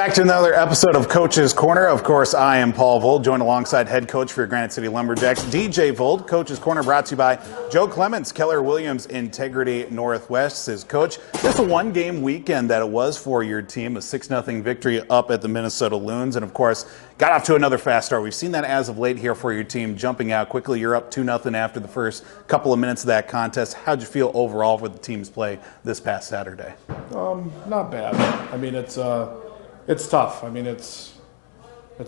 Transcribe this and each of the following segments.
back to another episode of Coach's Corner. Of course, I am Paul Vold, joined alongside head coach for your Granite City Lumberjacks, DJ Vold. Coach's Corner brought to you by Joe Clemence, Keller Williams, Integrity Northwest. His coach, just a one-game weekend that it was for your team, a 6-0 victory up at the Minnesota Loons, and of course, got off to another fast start. We've seen that as of late here for your team, jumping out quickly. You're up 2-0 after the first couple of minutes of that contest. How'd you feel overall with the team's play this past Saturday? Not bad. I mean, it's tough. I mean, it's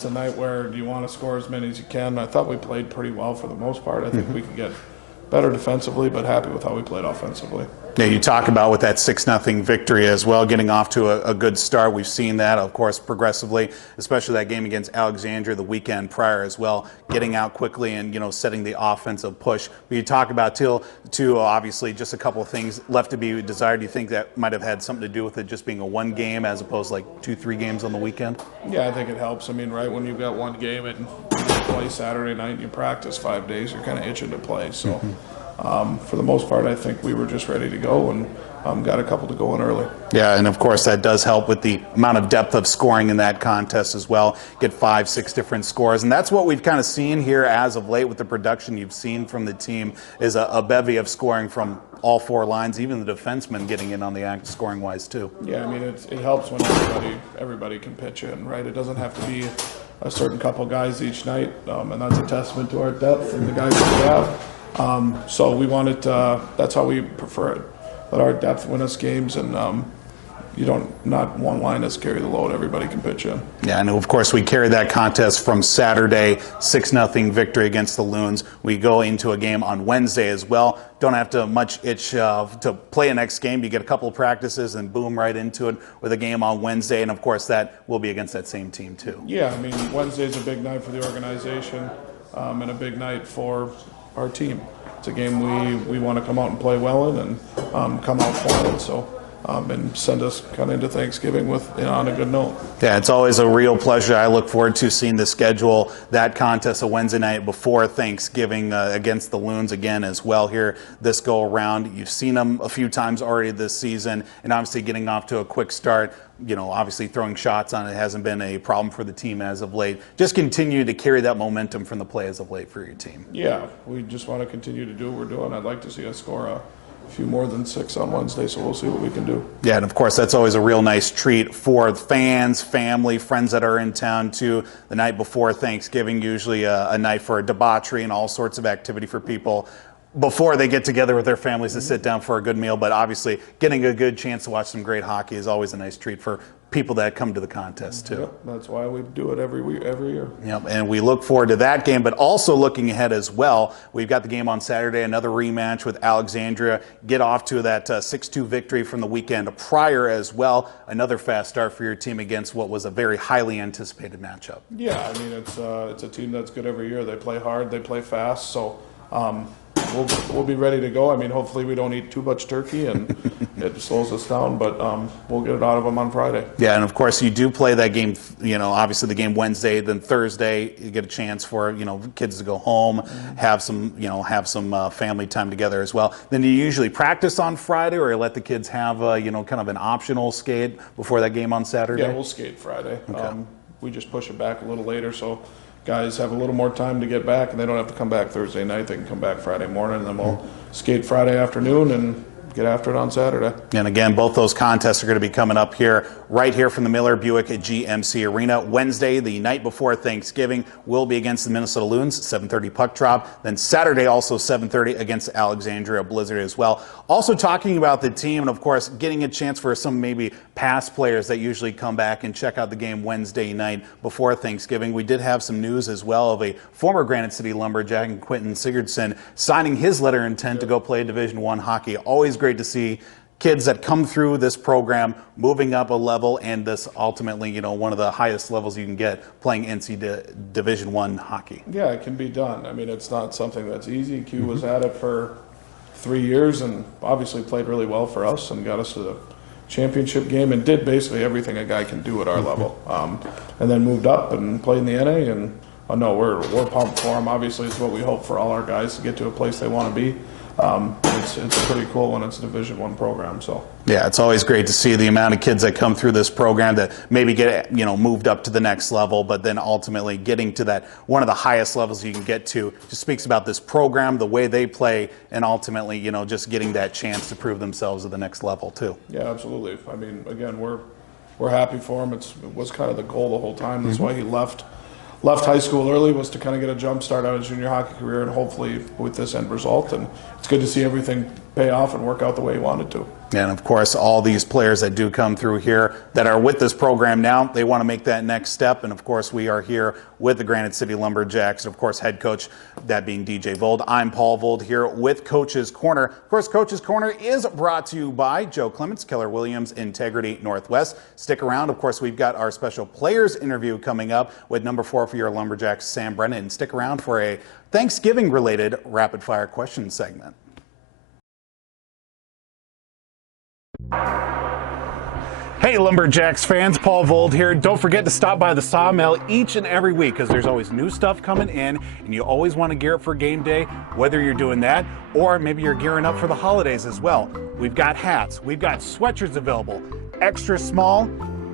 a night where you want to score as many as you can. I thought we played pretty well for the most part. I think we could get better defensively, but happy with how we played offensively. Yeah, you talk about with that 6-0 victory as well, getting off to a good start. We've seen that, of course, progressively, especially that game against Alexandria the weekend prior as well, getting out quickly and, setting the offensive push. But you talk about, too, obviously, just a couple of things left to be desired. Do you think that might have had something to do with it just being a one game as opposed to like 2-3 games on the weekend? Yeah, I think it helps. I mean, right when you've got one game and you play Saturday night and you practice 5 days, you're kind of itching to play. So. For the most part, I think we were just ready to go and got a couple to go in early. Yeah, and of course that does help with the amount of depth of scoring in that contest as well. Get 5-6 different scores, and that's what we've kind of seen here as of late with the production you've seen from the team is a bevy of scoring from all 4 lines, even the defenseman getting in on the act scoring-wise too. Yeah, I mean, it helps when everybody can pitch in, right? It doesn't have to be a certain couple guys each night, and that's a testament to our depth and the guys that we have. So we wanted that's how we prefer it. Let our depth win us games, and not one line has carry the load. Everybody can pitch in. Yeah, and of course we carried that contest from Saturday, 6-0 victory against the Loons. We go into a game on Wednesday as well. Don't have to much itch to play a next game. You get a couple of practices and boom, right into it with a game on Wednesday. And of course that will be against that same team too. Yeah, I mean, Wednesday's a big night for the organization and a big night for our team. It's a game we want to come out and play well in and come out forward. So and send us kind of into Thanksgiving on a good note. Yeah, it's always a real pleasure. I look forward to seeing the schedule, that contest a Wednesday night before Thanksgiving against the Loons again as well here this go around. You've seen them a few times already this season, and obviously getting off to a quick start. Obviously throwing shots on it hasn't been a problem for the team as of late. Just continue to carry that momentum from the play as of late for your team. Yeah, we just want to continue to do what we're doing. I'd like to see us score a few more than 6 on Wednesday, so we'll see what we can do. Yeah, and of course that's always a real nice treat for fans, family, friends that are in town too. The night before Thanksgiving, usually a night for a debauchery and all sorts of activity for people before they get together with their families to sit down for a good meal. But obviously getting a good chance to watch some great hockey is always a nice treat for people that come to the contest too. Yep, that's why we do it every year. Yep, and we look forward to that game, but also looking ahead as well. We've got the game on Saturday, another rematch with Alexandria. Get off to that 6-2 victory from the weekend prior as well. Another fast start for your team against what was a very highly anticipated matchup. Yeah, I mean, it's a team that's good every year. They play hard, they play fast, so we'll be ready to go. I mean, hopefully we don't eat too much turkey and it slows us down, but we'll get it out of them on Friday. Yeah, and of course you do play that game, obviously the game Wednesday, then Thursday you get a chance for, kids to go home, have some family time together as well. Then you usually practice on Friday, or you let the kids have, kind of an optional skate before that game on Saturday? Yeah, we'll skate Friday. Okay. We just push it back a little later, so guys have a little more time to get back, and they don't have to come back Thursday night. They can come back Friday morning, and then we'll skate Friday afternoon and get after it on Saturday. And again, both those contests are going to be coming up here, right here from the Miller Buick at GMC Arena. Wednesday, the night before Thanksgiving, will be against the Minnesota Loons, 7:30 puck drop. Then Saturday, also 7:30 against Alexandria Blizzard as well. Also talking about the team, and of course, getting a chance for some maybe past players that usually come back and check out the game Wednesday night before Thanksgiving. We did have some news as well of a former Granite City Lumberjack, Quentin Sigurdsson, signing his letter of intent to go play Division I hockey. Always great to see kids that come through this program moving up a level, and this ultimately, one of the highest levels you can get, playing NC Division I hockey. Yeah, it can be done. I mean, it's not something that's easy. Q was at it for 3 years and obviously played really well for us and got us to the championship game and did basically everything a guy can do at our level. And then moved up and played in the NA, and no, we're pumped for him. Obviously, it's what we hope for all our guys, to get to a place they want to be. it's pretty cool when it's a Division I program. So yeah, it's always great to see the amount of kids that come through this program that maybe get moved up to the next level, but then ultimately getting to that one of the highest levels you can get to. Just speaks about this program, the way they play, and ultimately just getting that chance to prove themselves at the next level too. Yeah, absolutely. I mean, again, we're happy for him. It was kind of the goal the whole time. That's why he left high school early, was to kind of get a jump start on his junior hockey career, and hopefully with this end result. And it's good to see everything pay off and work out the way he wanted to. And of course, all these players that do come through here that are with this program now, they want to make that next step. And of course, we are here with the Granite City Lumberjacks, and of course, head coach, that being DJ Vold. I'm Paul Vold here with Coach's Corner. Of course, Coach's Corner is brought to you by Joe Clemence, Keller Williams, Integrity Northwest. Stick around. Of course, we've got our special players interview coming up with number 4 for your Lumberjacks, Sam Brennan. Stick around for a Thanksgiving-related rapid-fire question segment. Hey Lumberjacks fans, Paul Vold here. Don't forget to stop by the Sawmill each and every week because there's always new stuff coming in, and you always want to gear up for game day, whether you're doing that or maybe you're gearing up for the holidays as well. We've got hats, we've got sweatshirts available, extra small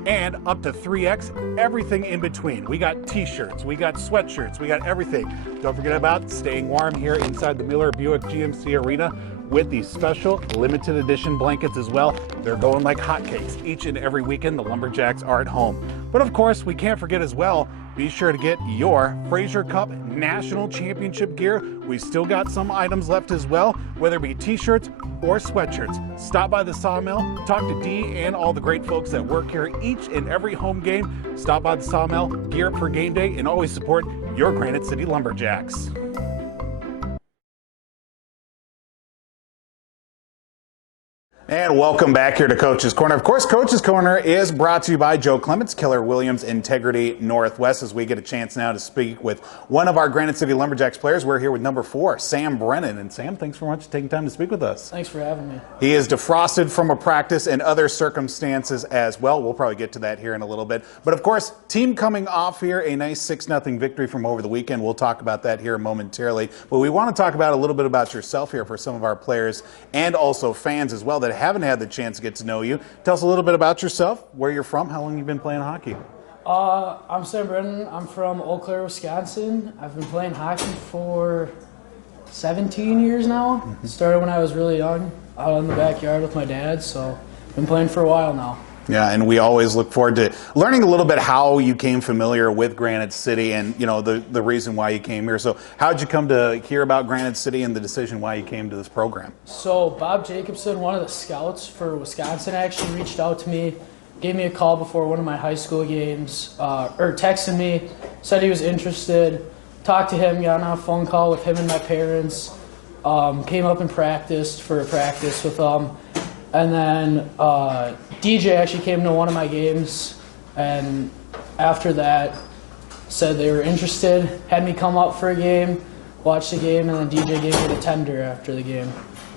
and up to 3X, everything in between. We got t-shirts, we got sweatshirts, we got everything. Don't forget about staying warm here inside the Miller Buick GMC Arena with these special limited edition blankets as well. They're going like hotcakes. Each and every weekend, the Lumberjacks are at home. But of course, we can't forget as well, be sure to get your Fraser Cup National Championship gear. We still got some items left as well, whether it be t-shirts or sweatshirts. Stop by the Sawmill, talk to Dee and all the great folks that work here each and every home game. Stop by the Sawmill, gear up for game day, and always support your Granite City Lumberjacks. And welcome back here to Coach's Corner. Of course, Coach's Corner is brought to you by Joe Clemence, Keller Williams, Integrity Northwest, as we get a chance now to speak with one of our Granite City Lumberjacks players. We're here with number 4, Sam Brennan. And Sam, thanks very much for taking time to speak with us. Thanks for having me. He is defrosted from a practice and other circumstances as well. We'll probably get to that here in a little bit. But of course, team coming off here, a nice 6-0 victory from over the weekend. We'll talk about that here momentarily. But we want to talk about a little bit about yourself here for some of our players and also fans as well that haven't had the chance to get to know you. Tell us a little bit about yourself, where you're from, how long you've been playing hockey. I'm Sam Brennan. I'm from Eau Claire, Wisconsin. I've been playing hockey for 17 years now. Started when I was really young, out in the backyard with my dad, so been playing for a while now. Yeah, and we always look forward to learning a little bit how you came familiar with Granite City and, the reason why you came here. So how did you come to hear about Granite City and the decision why you came to this program? So Bob Jacobson, one of the scouts for Wisconsin, actually reached out to me, gave me a call before one of my high school games, or texted me, said he was interested. Talked to him, got on a phone call with him and my parents, came up and practiced for a practice with them. And then DJ actually came to one of my games, and after that said they were interested, had me come up for a game, watch the game, and then DJ gave me the tender after the game.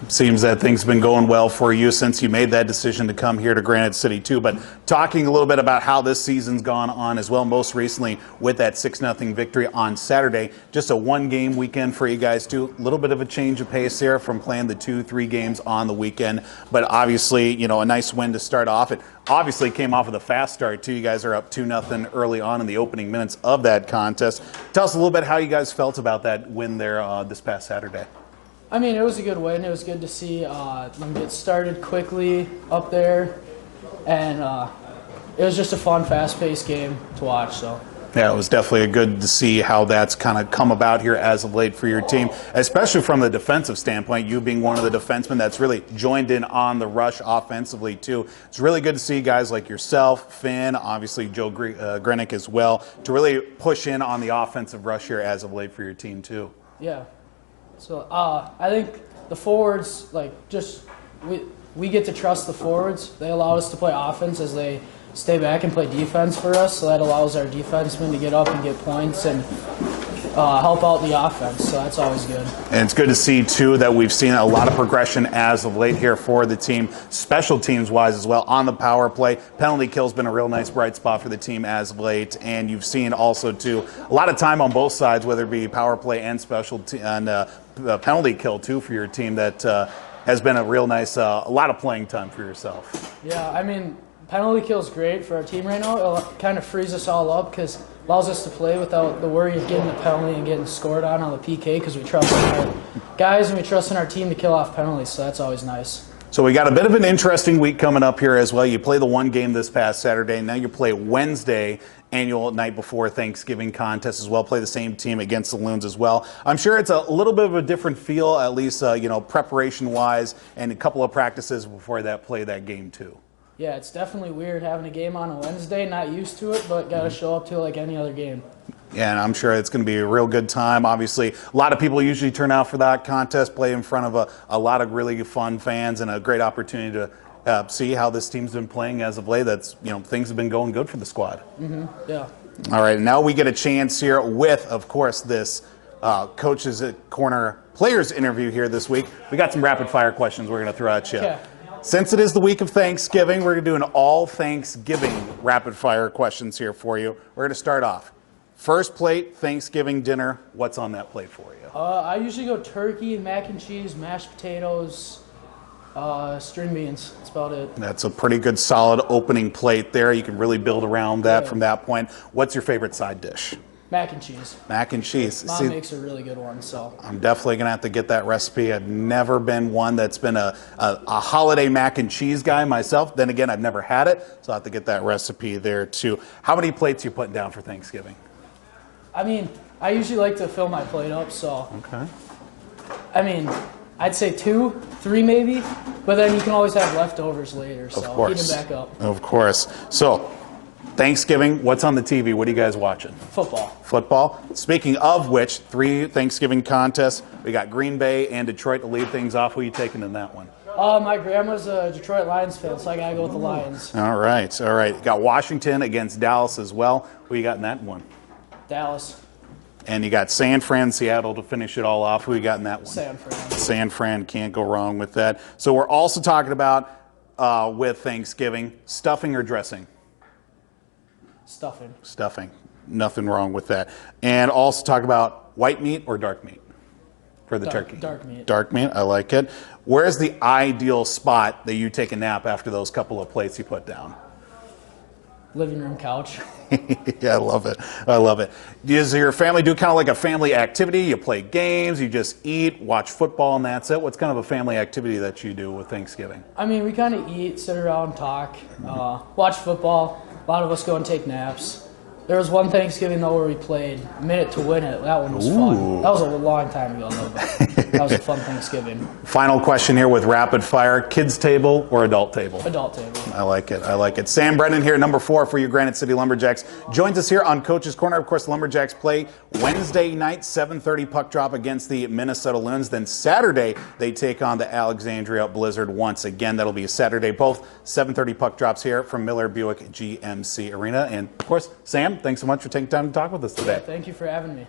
Seems that things have been going well for you since you made that decision to come here to Granite City too. But talking a little bit about how this season's gone on as well, most recently with that 6-0 victory on Saturday. Just a 1-game weekend for you guys too. A little bit of a change of pace there from playing the 2-3 games on the weekend. But obviously, a nice win to start off. It obviously came off with a fast start too. You guys are up 2-0 early on in the opening minutes of that contest. Tell us a little bit how you guys felt about that win there this past Saturday. I mean, it was a good win. It was good to see them get started quickly up there, and it was just a fun, fast-paced game to watch. So. Yeah, it was definitely good to see how that's kind of come about here as of late for your team, especially from the defensive standpoint, you being one of the defensemen that's really joined in on the rush offensively too. It's really good to see guys like yourself, Finn, obviously Joe Grenick as well, to really push in on the offensive rush here as of late for your team too. Yeah. So I think the forwards, we get to trust the forwards. They allow us to play offense as they stay back and play defense for us. So that allows our defensemen to get up and get points. And help out the offense, so that's always good. And it's good to see, too, that we've seen a lot of progression as of late here for the team, special teams-wise as well, on the power play. Penalty kill's been a real nice bright spot for the team as of late, and you've seen also, too, a lot of time on both sides, whether it be power play and penalty kill, too, for your team that has been a real nice, a lot of playing time for yourself. Yeah, I mean, penalty kill's great for our team right now. It kind of frees us all up because it allows us to play without the worry of getting a penalty and getting scored on the PK because we trust in our guys and we trust in our team to kill off penalties, so that's always nice. So we got a bit of an interesting week coming up here as well. You play the one game this past Saturday. Now you play Wednesday, annual night before Thanksgiving contest as well. Play the same team against the Loons as well. I'm sure it's a little bit of a different feel, at least preparation-wise, and a couple of practices before that game too. Yeah, it's definitely weird having a game on a Wednesday. Not used to it, but got to show up to it like any other game. Yeah, and I'm sure it's going to be a real good time. Obviously, a lot of people usually turn out for that contest, play in front of a lot of really fun fans, and a great opportunity to see how this team's been playing as of late. That's things have been going good for the squad. Mm-hmm. Yeah. All right, now we get a chance here with, of course, this Coach's Corner players interview here this week. We got some rapid fire questions we're going to throw at you. Okay. Since it is the week of Thanksgiving, we're going to do an all Thanksgiving rapid fire questions here for you. We're going to start off. First plate, Thanksgiving dinner. What's on that plate for you? I usually go turkey, mac and cheese, mashed potatoes, string beans. That's about it. That's a pretty good solid opening plate there. You can really build around that from that point. What's your favorite side dish? Mac and cheese. Mac and cheese. Mom makes a really good one, so. I'm definitely going to have to get that recipe. I've never been one that's been a holiday mac and cheese guy myself. Then again, I've never had it, so I'll have to get that recipe there too. How many plates are you putting down for Thanksgiving? I mean, I usually like to fill my plate up, so. Okay. I mean, I'd say 2, 3 maybe, but then you can always have leftovers later, so heat them back up. Of course. So, Thanksgiving, what's on the TV? What are you guys watching? Football. Football. Speaking of which, 3 Thanksgiving contests. We got Green Bay and Detroit to lead things off. Who are you taking in that one? My grandma's a Detroit Lions fan, so I got to go with the Lions. All right. All right. You got Washington against Dallas as well. Who you got in that one? Dallas. And you got San Fran, Seattle to finish it all off. Who you got in that one? San Fran. San Fran, can't go wrong with that. So we're also talking about, with Thanksgiving, stuffing or dressing? Stuffing. Stuffing. Nothing wrong with that. And also talk about white meat or dark meat for the turkey? Dark meat. Dark meat, I like it. Where's the ideal spot that you take a nap after those couple of plates you put down? Living room couch. Yeah, I love it. I love it. Does your family do kind of like a family activity? You play games, you just eat, watch football, and that's it? What's kind of a family activity that you do with Thanksgiving? I mean, we kind of eat, sit around, talk, watch football. A lot of us go and take naps. There was one Thanksgiving, though, where we played a minute to win it. That one was fun. That was a long time ago, though, but that was a fun Thanksgiving. Final question here with rapid fire. Kids table or adult table? Adult table. I like it. I like it. Sam Brennan here, number 4 for your Granite City Lumberjacks. Joins us here on Coach's Corner. Of course, the Lumberjacks play Wednesday night, 7:30 puck drop against the Minnesota Loons. Then Saturday, they take on the Alexandria Blizzard once again. That'll be a Saturday. Both 7:30 puck drops here from Miller Buick GMC Arena. And, of course, Sam, thanks so much for taking time to talk with us today. Thank you for having me.